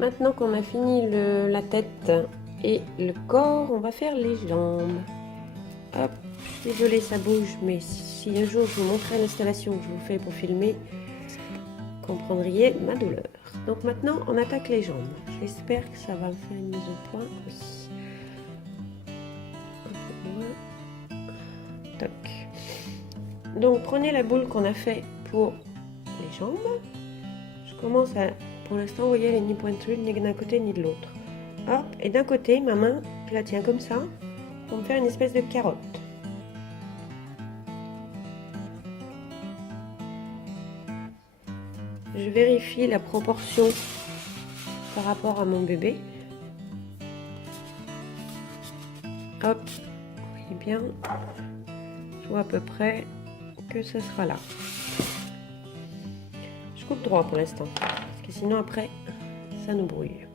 Maintenant qu'on a fini la tête et le corps, on va faire les jambes. Hop, désolé ça bouge, mais si un jour je vous montrais l'installation que je vous fais pour filmer, vous comprendriez ma douleur. Donc maintenant on attaque les jambes. J'espère que ça va me faire une mise au point aussi. Un peu moins. Toc. Donc prenez la boule qu'on a fait pour les jambes. Je commence à, pour l'instant, vous voyez, elle est ni pointue, ni d'un côté ni de l'autre. Hop, et d'un côté, ma main, je la tiens comme ça, pour me faire une espèce de carotte. Je vérifie la proportion par rapport à mon bébé. Hop, vous voyez bien, je vois à peu près que ce sera là. Je coupe droit pour l'instant, parce que sinon après, ça nous brouille.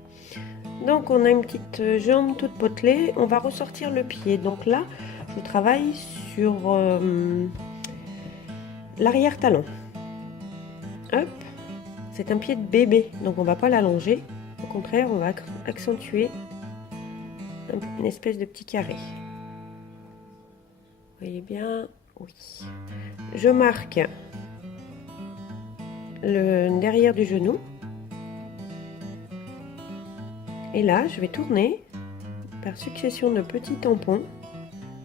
Donc on a une petite jambe toute potelée, on va ressortir le pied. Donc là, je travaille sur l'arrière-talon. Hop, c'est un pied de bébé, donc on va pas l'allonger. Au contraire, on va accentuer une espèce de petit carré. Vous voyez bien, oui. Je marque le derrière du genou. Et là, je vais tourner par succession de petits tampons.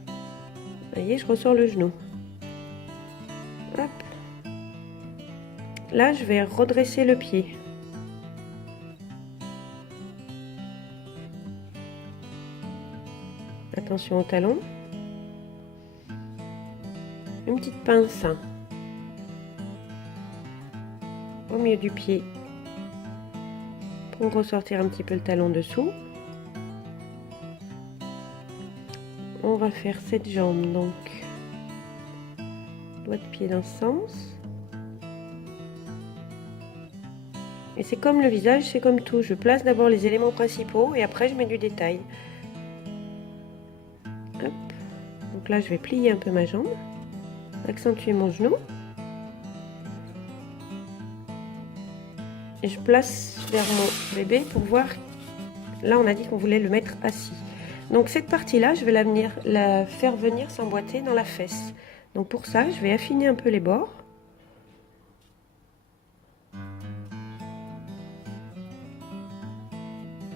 Vous voyez, je ressors le genou. Hop. Là, je vais redresser le pied. Attention au talon. Une petite pince au milieu du pied pour ressortir un petit peu le talon dessous. On va faire cette jambe, donc doigt de pied dans ce sens. Et c'est comme le visage, c'est comme tout. Je place d'abord les éléments principaux et après je mets du détail. Hop. Donc là, je vais plier un peu ma jambe, accentuer mon genou. Et je place vers mon bébé pour voir. Là, on a dit qu'on voulait le mettre assis. Donc cette partie-là, je vais la faire venir s'emboîter dans la fesse. Donc pour ça, je vais affiner un peu les bords.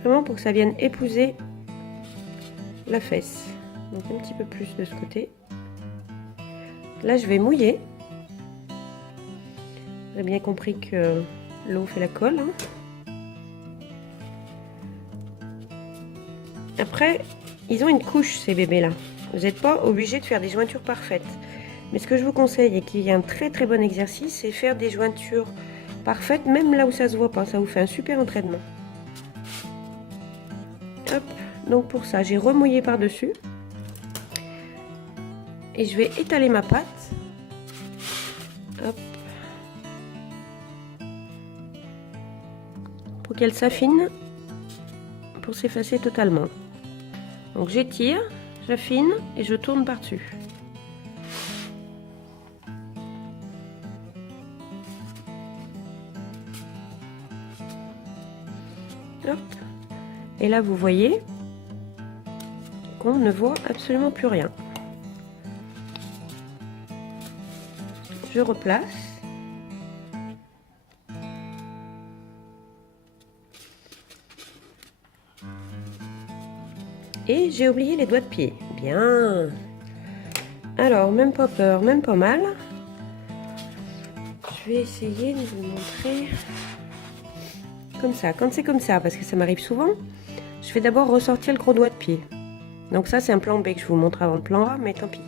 Vraiment pour que ça vienne épouser la fesse. Donc un petit peu plus de ce côté. Là, je vais mouiller. Vous avez bien compris que l'eau fait la colle. Après, ils ont une couche, ces bébés-là. Vous n'êtes pas obligé de faire des jointures parfaites. Mais ce que je vous conseille, et qui est un très très bon exercice, c'est faire des jointures parfaites, même là où ça se voit pas. Ça vous fait un super entraînement. Hop, donc pour ça, j'ai remouillé par-dessus. Et je vais étaler ma pâte. Hop. Pour qu'elle s'affine, pour s'effacer totalement. Donc j'étire, j'affine et je tourne par-dessus. Hop. Et là vous voyez qu'on ne voit absolument plus rien. Je replace. Et j'ai oublié les doigts de pied. Bien. Alors, même pas peur, même pas mal. Je vais essayer de vous montrer comme ça. Quand c'est comme ça, parce que ça m'arrive souvent, je vais d'abord ressortir le gros doigt de pied. Donc ça, c'est un plan B que je vous montre avant le plan A, mais tant pis.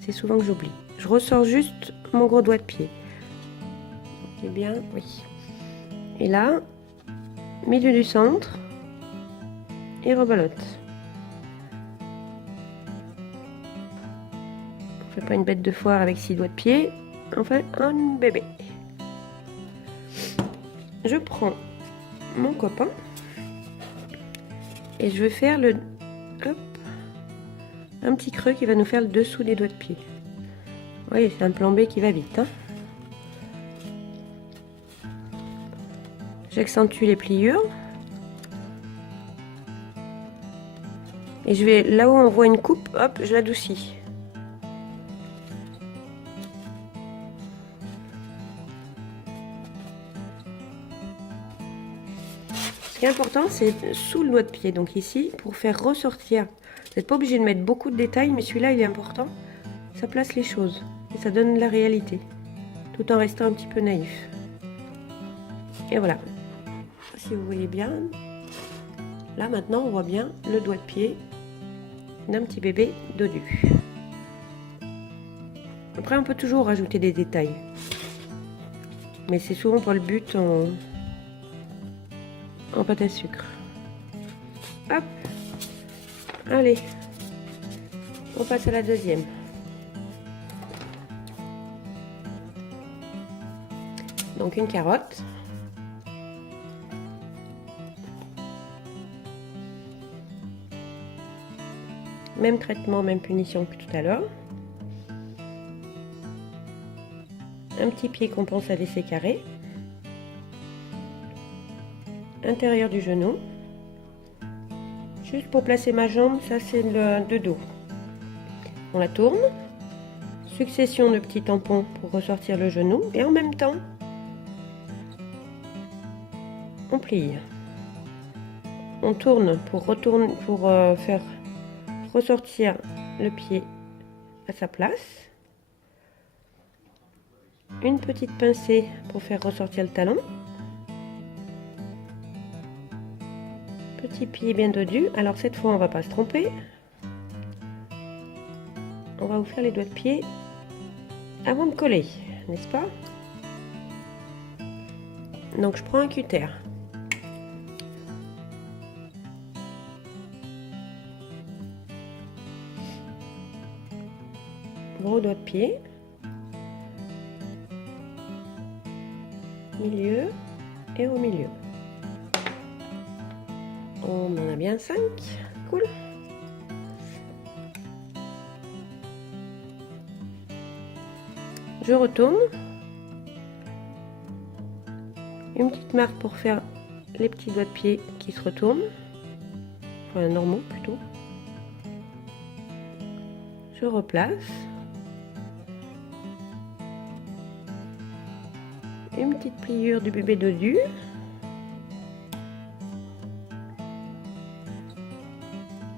C'est souvent que j'oublie. Je ressors juste mon gros doigt de pied. C'est bien, oui. Et là, milieu du centre. Et rebalote. On fait pas une bête de foire avec 6 doigts de pied, on fait un bébé. Je prends mon copain et je vais faire un petit creux qui va nous faire le dessous des doigts de pied. Vous voyez, c'est un plan B qui va vite. J'accentue les pliures. Et je vais, là où on voit une coupe, hop, je l'adoucis. Ce qui est important, c'est sous le doigt de pied, donc ici, pour faire ressortir. Vous n'êtes pas obligé de mettre beaucoup de détails, mais celui-là, il est important. Ça place les choses et ça donne la réalité, tout en restant un petit peu naïf. Et voilà. Si vous voyez bien, là maintenant, on voit bien le doigt de pied d'un petit bébé dodu. Après, on peut toujours rajouter des détails, mais c'est souvent pas le but en pâte à sucre. Hop, allez, on passe à la deuxième. Donc une carotte. Même traitement, même punition que tout à l'heure. Un petit pied qu'on pense à laisser carré. Intérieur du genou. Juste pour placer ma jambe, ça c'est le dos. On la tourne. Succession de petits tampons pour ressortir le genou. Et en même temps, on plie. On tourne pour faire ressortir le pied à sa place. Une petite pincée pour faire ressortir le talon. Petit pied bien dodu. Alors cette fois, on va pas se tromper. On va vous faire les doigts de pied avant de coller, n'est-ce pas? Donc je prends un cutter. Gros doigt de pied. Milieu et au milieu. On en a bien 5. Cool. Je retourne. Une petite marque pour faire les petits doigts de pied qui se retournent. Enfin, normaux plutôt. Je replace. Une petite pliure du bébé dodu.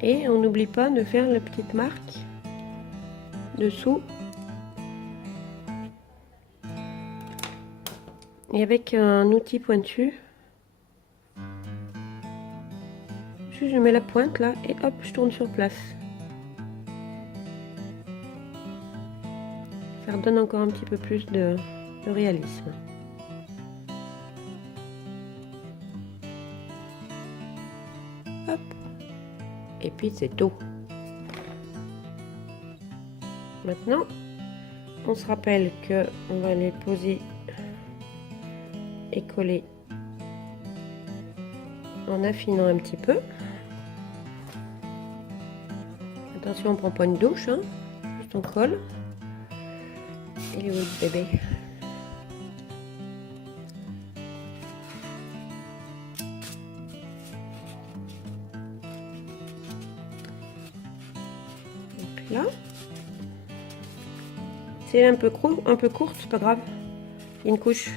Et on n'oublie pas de faire la petite marque dessous. Et avec un outil pointu, juste je mets la pointe là et hop, je tourne sur place. Ça redonne encore un petit peu plus de réalisme. Hop. Et puis c'est tout. Maintenant, on se rappelle que on va les poser et coller en affinant un petit peu. Attention, on prend pas une douche, hein. Juste on colle. Il est où le bébé? Donc là, c'est un peu courte, c'est pas grave. Il y a une couche.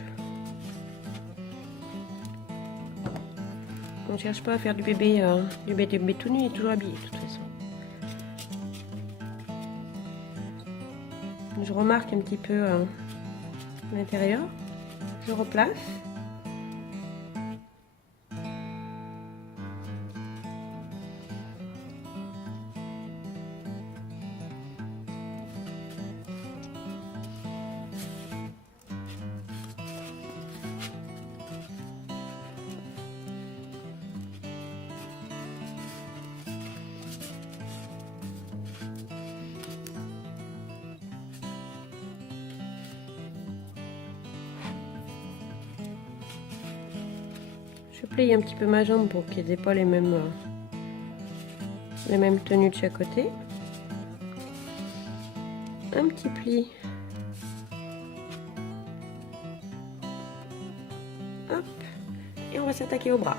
On ne cherche pas à faire du bébé tout nu, il est toujours habillé de toute façon. Je remarque un petit peu l'intérieur. Je replace. Je plie un petit peu ma jambe pour qu'il n'y ait pas les mêmes tenues de chaque côté. Un petit pli. Hop. Et va s'attaquer au bras.